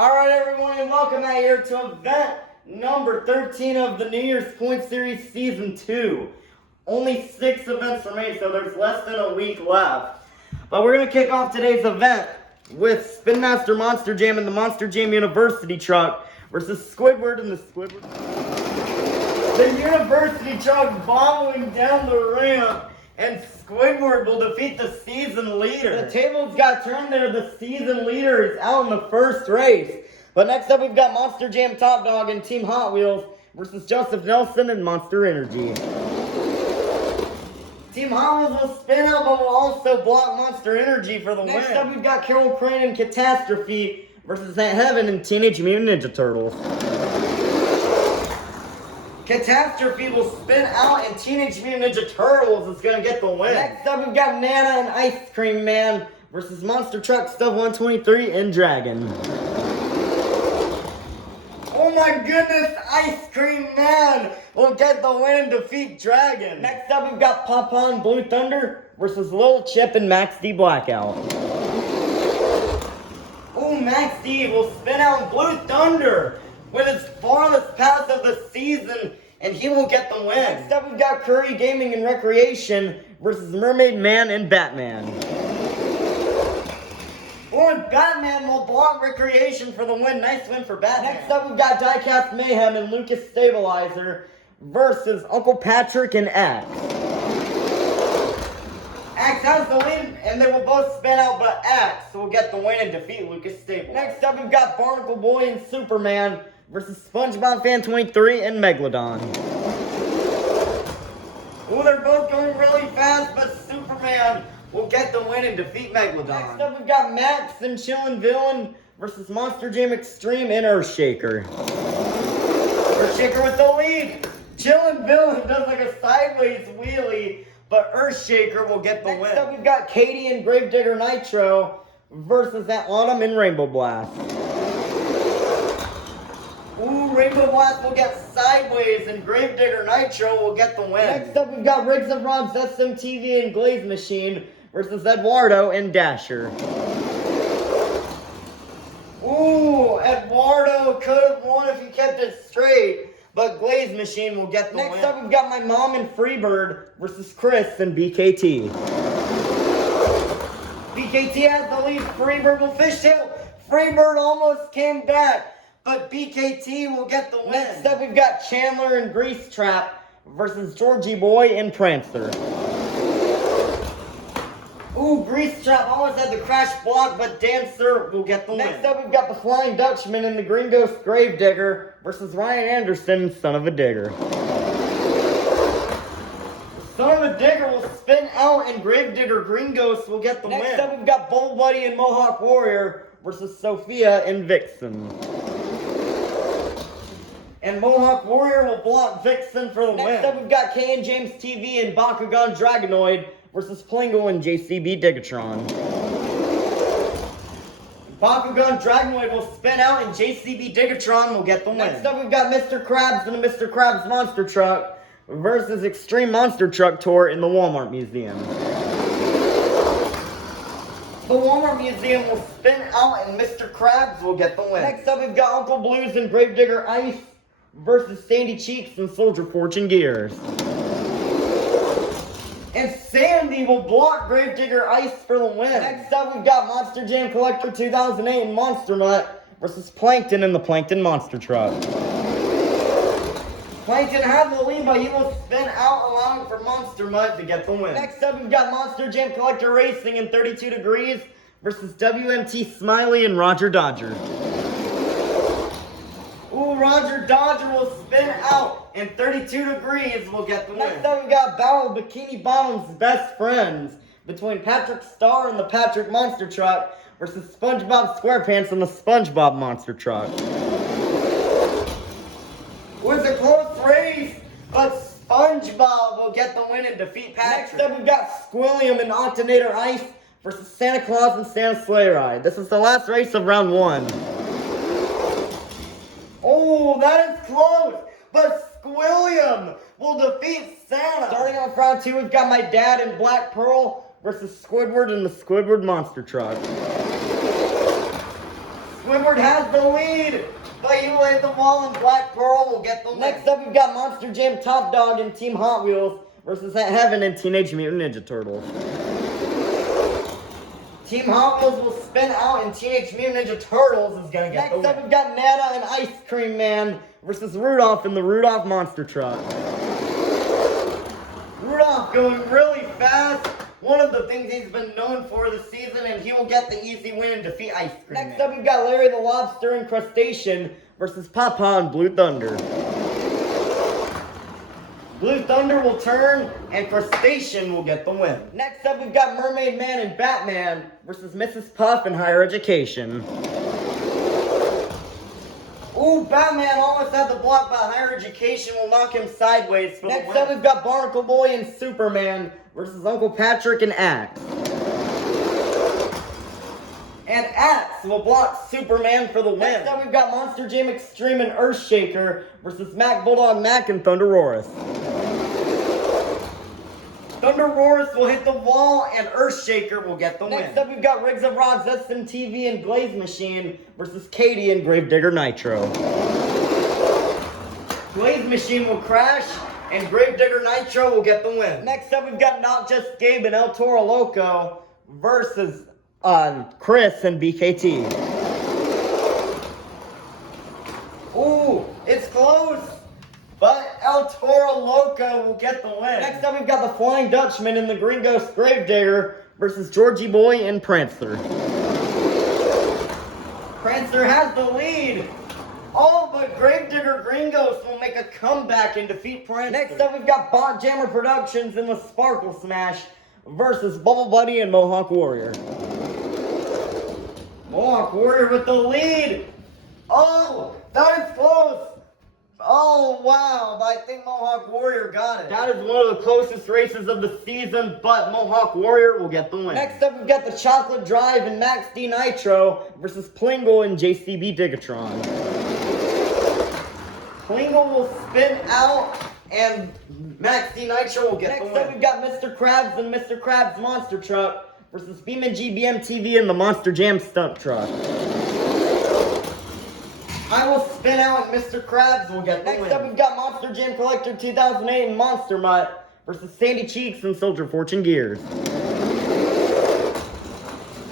Alright everyone, and welcome out here to event number 13 of the New Year's Point Series Season 2. Only 6 events remain, so there's less than a week left. But we're going to kick off today's event with Spin Master Monster Jam and the Monster Jam University Truck versus Squidward and the Squidward. The University Truck bombing down the ramp, and Squidward will defeat the season leader. The tables got turned there. The season leader is out in the first race. But next up, we've got Monster Jam Top Dog and Team Hot Wheels versus Joseph Nelson and Monster Energy. Team Hot Wheels will spin out, but will also block Monster Energy for the win. Next up, we've got Carol Crane and Catastrophe versus Aunt Heaven and Teenage Mutant Ninja Turtles. Catastrophe will spin out, and Teenage Mutant Ninja Turtles is going to get the win. Next up, we've got Nana and Ice Cream Man versus Monster Truck Stuff 123 and Dragon. Oh my goodness, Ice Cream Man will get the win and defeat Dragon. Next up, we've got Papa and Blue Thunder versus Lil Chip and Max D Blackout. Oh, Max D will spin out, and Blue Thunder with his farthest pass of the season, and he will get the win. Next up, we've got Curry Gaming and Recreation versus Mermaid Man and Batman. Oh, and Batman will block Recreation for the win. Nice win for Batman. Next up, we've got Diecast Mayhem and Lucas Stabilizer versus Uncle Patrick and Axe. Axe has the win, and they will both spin out, but Axe will get the win and defeat Lucas Stabilizer. Next up, we've got Barnacle Boy and Superman versus SpongeBob Fan 23 and Megalodon. Oh, they're both going really fast, but Superman will get the win and defeat Megalodon. Next up, we've got Max and Chillin' Villain versus Monster Jam Extreme and Earthshaker. Earthshaker with the lead. Chillin' Villain does like a sideways wheelie, but Earthshaker will get the win. Next up, we've got Katie and Gravedigger Nitro versus that Autumn and Rainbow Blast. Ooh, Rainbow Blast will get sideways, and Gravedigger Nitro will get the win. Next up, we've got Riggs and Rob's SMTV and Glaze Machine versus Eduardo and Dasher. Ooh, Eduardo could have won if he kept it straight, but Glaze Machine will get the win. Next up, we've got My Mom and Freebird versus Chris and BKT. BKT has the lead. Freebird will fishtail. Freebird almost came back, but BKT will get the win. Next up, we've got Chandler and Grease Trap versus Georgie Boy and Prancer. Ooh, Grease Trap almost had the crash block, but Dancer will get the win. Next up, we've got the Flying Dutchman and the Green Ghost Gravedigger versus Ryan Anderson and Son of a Digger. Son of a Digger will spin out, and Gravedigger Green Ghost will get the win. Next up, we've got Bull Buddy and Mohawk Warrior versus Sophia and Vixen. And Mohawk Warrior will block Vixen for the win. Next up, we've got K and James TV and Bakugan Dragonoid versus Plingle and JCB Digatron. Bakugan Dragonoid will spin out, and JCB Digatron will get the win. Next up, we've got Mr. Krabs and the Mr. Krabs Monster Truck versus Extreme Monster Truck Tour in the Walmart Museum. The Walmart Museum will spin out, and Mr. Krabs will get the win. Next up, we've got Uncle Blues and Gravedigger Ice versus Sandy Cheeks and Soldier Fortune Gears. And Sandy will block Gravedigger Ice for the win. Next up, we've got Monster Jam Collector 2008 and Monster Nut versus Plankton and the Plankton Monster Truck. Plankton has the lead, but he will spin out, allowing for Monster Nut to get the win. Next up, we've got Monster Jam Collector Racing in 32 Degrees versus WMT Smiley and Roger Dodger. Ooh, Roger Dodger will spin out, and 32 Degrees will get the win. Next up, we got Battle of Bikini Bottom's Best Friends between Patrick Star and the Patrick Monster Truck versus SpongeBob SquarePants and the SpongeBob Monster Truck. It was a close race, but SpongeBob will get the win and defeat Patrick. Next up, we've got Squilliam and Octonator Ice versus Santa Claus and Santa Sleigh Ride. This is the last race of round 1. Oh, that is close, but Squilliam will defeat Santa. Starting off round 2, we've got My Dad and Black Pearl versus Squidward and the Squidward Monster Truck. Squidward has the lead, but he will hit the wall and Black Pearl will get the win. Next up, we've got Monster Jam Top Dog and Team Hot Wheels versus At Heaven and Teenage Mutant Ninja Turtles. Team Hot Wheels will spin out and Teenage Mutant Ninja Turtles is gonna get the win. Next up, we've got Nana and Ice Cream Man versus Rudolph in the Rudolph Monster Truck. Rudolph going really fast. One of the things he's been known for this season, and he will get the easy win and defeat Ice Cream Man. Next up, we've got Larry the Lobster and Crustacean versus Papa and Blue Thunder. Blue Thunder will turn, and Crustacean will get the win. Next up, we've got Mermaid Man and Batman versus Mrs. Puff and Higher Education. Ooh, Batman almost had the block, but Higher Education will knock him sideways for the win. Next up, we've got Barnacle Boy and Superman versus Uncle Patrick and Axe. And Axe will block Superman for the win. Next up, we've got Monster Jam Extreme and Earthshaker versus Mac Bulldog Mac and Thunderosaurus. Thunderosaurus will hit the wall and Earthshaker will get the win. Next up, we've got Riggs of Rods, SMTV, and Glaze Machine versus Katie and Gravedigger Nitro. Glaze Machine will crash and Gravedigger Nitro will get the win. Next up, we've got Not Just Gabe and El Toro Loco versus Chris and BKT. Ooh, it's close, but El Toro Loco will get the win. Next up, we've got the Flying Dutchman and the Green Ghost Gravedigger versus Georgie Boy and Prancer. Prancer has the lead. Oh, but Gravedigger Green Ghost will make a comeback and defeat Prancer. Next up, we've got Bot Jammer Productions and the Sparkle Smash versus Bubble Buddy and Mohawk Warrior. Mohawk Warrior with the lead. Oh, that is close. Oh, wow, but I think Mohawk Warrior got it. That is one of the closest races of the season, but Mohawk Warrior will get the win. Next up, we've got the Chocolate Drive and Max D Nitro versus Plingle and JCB Digatron. Plingle will spin out, and Max D Nitro will get the win. Next up, we've got Mr. Krabs and Mr. Krabs Monster Truck versus BeamNG BMTV and the Monster Jam Stunt Truck. I will spin out and Mr. Krabs will get the win. Next up, we've got Monster Jam Collector 2008 and Monster Mutt versus Sandy Cheeks and Soldier Fortune Gears.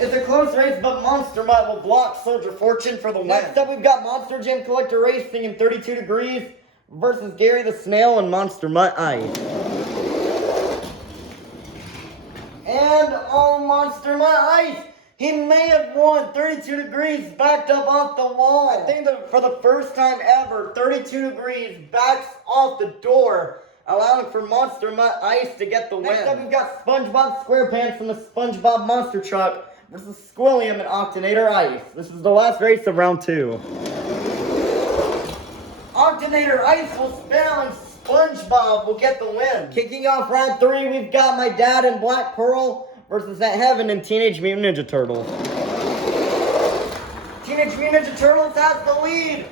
It's a close race, but Monster Mutt will block Soldier Fortune for the win. Next up, we've got Monster Jam Collector Racing in 32 Degrees versus Gary the Snail and Monster Mutt Ice. And Monster Mutt Ice, he may have won. 32 Degrees backed up off the wall. I think that for the first time ever, 32 Degrees backs off the door, allowing for Monster Mutt Ice to get the win. Next up, we've got SpongeBob SquarePants and the SpongeBob Monster Truck versus Squilliam and Octanator Ice. This is the last race of round 2. Octanator Ice will spin out and SpongeBob will get the win. Kicking off round 3, we've got My Dad and Black Pearl versus At Heaven and Teenage Mutant Ninja Turtles. Teenage Mutant Ninja Turtles has the lead.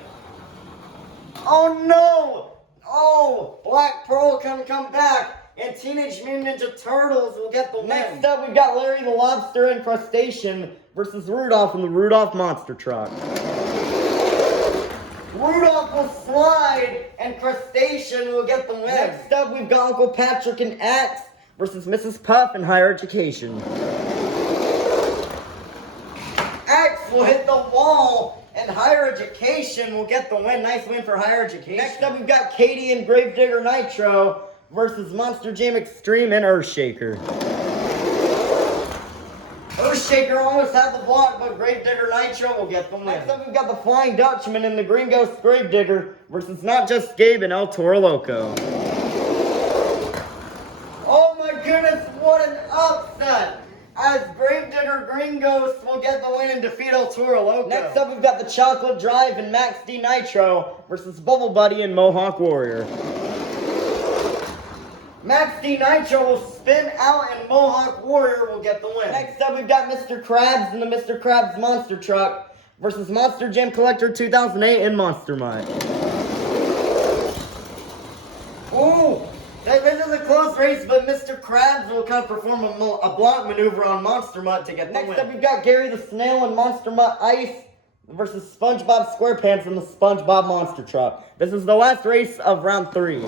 Oh no! Oh, Black Pearl can come back, and Teenage Mutant Ninja Turtles will get the win. Next up, we've got Larry the Lobster and Crustacean versus Rudolph in the Rudolph Monster Truck. Rudolph will slide, and Crustacean will get the win. Next up, we've got Uncle Patrick and Axe versus Mrs. Puff and Higher Education. Axe will hit the wall, and Higher Education will get the win. Nice win for Higher Education. Next up, we've got Katie and Gravedigger Nitro versus Monster Jam Extreme and Earthshaker. Earthshaker almost had the block, but Gravedigger Nitro will get the win. Next up, we've got the Flying Dutchman and the Green Ghost Gravedigger versus Not Just Gabe and El Toro Loco. Oh my goodness, what an upset! As Gravedigger Green Ghost will get the win and defeat El Toro Loco. Next up, we've got the Chocolate Drive and Max D Nitro versus Bubble Buddy and Mohawk Warrior. Max D Nitro will spin out and Mohawk Warrior will get the win. Next up, we've got Mr. Krabs and the Mr. Krabs Monster Truck versus Monster Jam Collector 2008 and Monster Mutt. Ooh, this is a close race, but Mr. Krabs will kind of perform a block maneuver on Monster Mutt to get the win. Next up, we've got Gary the Snail and Monster Mutt Ice versus SpongeBob SquarePants in the SpongeBob Monster Truck. This is the last race of round 3.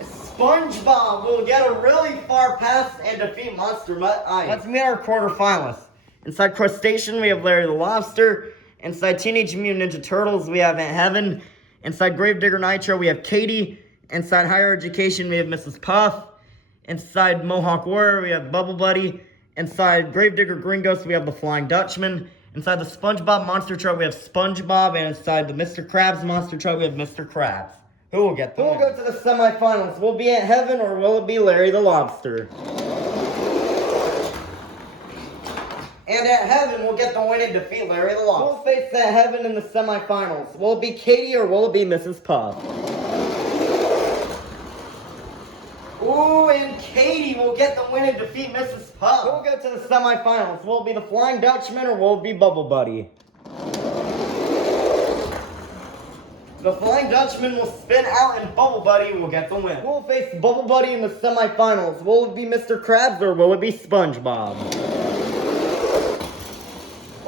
SpongeBob will get a really far pass and defeat Monster Mutt Ice. Let's meet our quarterfinalists. Inside Crustacean, we have Larry the Lobster. Inside Teenage Mutant Ninja Turtles, we have Aunt Heaven. Inside Gravedigger Nitro, we have Katie. Inside Higher Education, we have Mrs. Puff. Inside Mohawk Warrior, we have Bubble Buddy. Inside Gravedigger Gringos, we have the Flying Dutchman. Inside the SpongeBob Monster Truck, we have SpongeBob. And inside the Mr. Krabs Monster Truck, we have Mr. Krabs. Who will get the win? Who will go to the semifinals? Will it be Aunt Heaven or will it be Larry the Lobster? And Aunt Heaven will get the win and defeat Larry the Lobster. Who will face Aunt Heaven in the semifinals? Will it be Katie or will it be Mrs. Puff? Ooh, and Katie will get the win and defeat Mrs. Puff. Who will go to the semifinals? Will it be the Flying Dutchman or will it be Bubble Buddy? The Flying Dutchman will spin out and Bubble Buddy will get the win. Who will face Bubble Buddy in the semifinals? Will it be Mr. Krabs or will it be SpongeBob?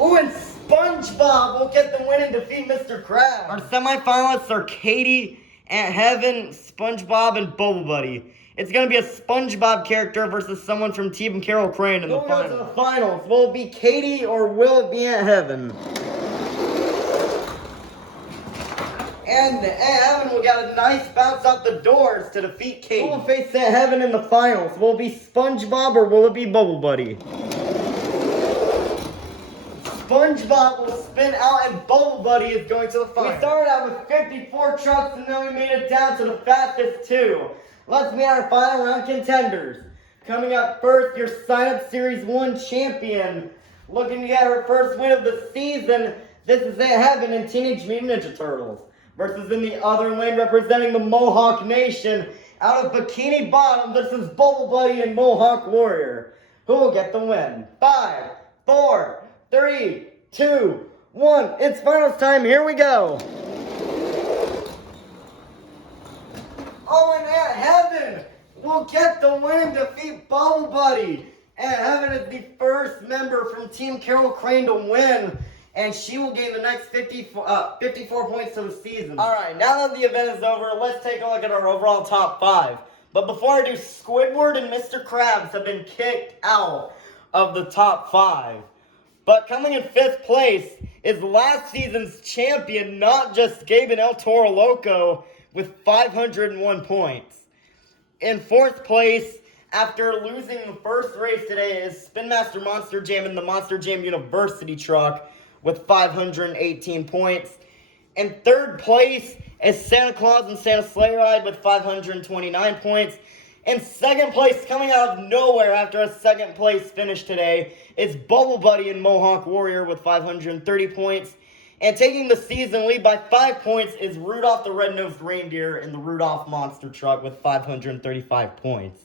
Oh, and SpongeBob will get the win and defeat Mr. Krabs. Our semifinalists are Katie, Aunt Heaven, SpongeBob, and Bubble Buddy. It's going to be a SpongeBob character versus someone from Team Carol Crane in the finals. Who will go to the finals? Will it be Katie or will it be Aunt Heaven? And Aunt Heaven will get a nice bounce out the doors to defeat Katie. Who will face Aunt Heaven in the finals? Will it be SpongeBob or will it be Bubble Buddy? SpongeBob will spin out and Bubble Buddy is going to the finals. We started out with 54 trucks and then we made it down to the fastest 2. Let's meet our final round contenders. Coming up first, your Sign Up Series 1 champion. Looking to get her first win of the season, this is Aunt Heaven in Teenage Mutant Ninja Turtles. Versus in the other lane, representing the Mohawk Nation, out of Bikini Bottom, this is Bubble Buddy and Mohawk Warrior. Who will get the win? 5, 4, 3, 2, 1. It's finals time. Here we go. Oh, and Aunt Heaven will get the win, defeat Bubble Buddy. Aunt Heaven is the first member from Team Carol Crane to win. And she will gain the next 54 points of the season. Alright, now that the event is over, let's take a look at our overall top 5. But before I do, Squidward and Mr. Krabs have been kicked out of the top 5. But coming in 5th place is last season's champion, not just Gabe and El Toro Loco, with 501 points. In 4th place, after losing the first race today, is Spin Master Monster Jam in the Monster Jam University truck, with 518 points. In 3rd place is Santa Claus and Santa Sleigh Ride with 529 points. In 2nd place, coming out of nowhere after a 2nd place finish today, is Bubble Buddy and Mohawk Warrior with 530 points. And taking the season lead by 5 points is Rudolph the Red-Nosed Reindeer in the Rudolph Monster Truck with 535 points.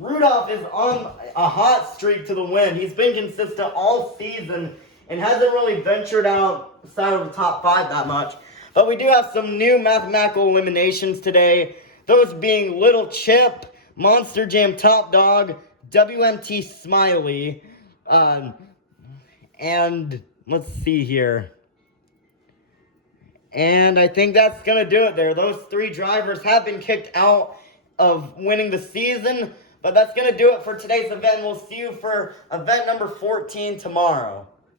Rudolph is on a hot streak to the win. He's been consistent all season and hasn't really ventured outside of the top 5 that much. But we do have some new mathematical eliminations today. Those being Little Chip, Monster Jam Top Dog, WMT Smiley, and let's see here. And I think that's going to do it there. Those 3 drivers have been kicked out of winning the season. But that's going to do it for today's event. We'll see you for event number 14 tomorrow.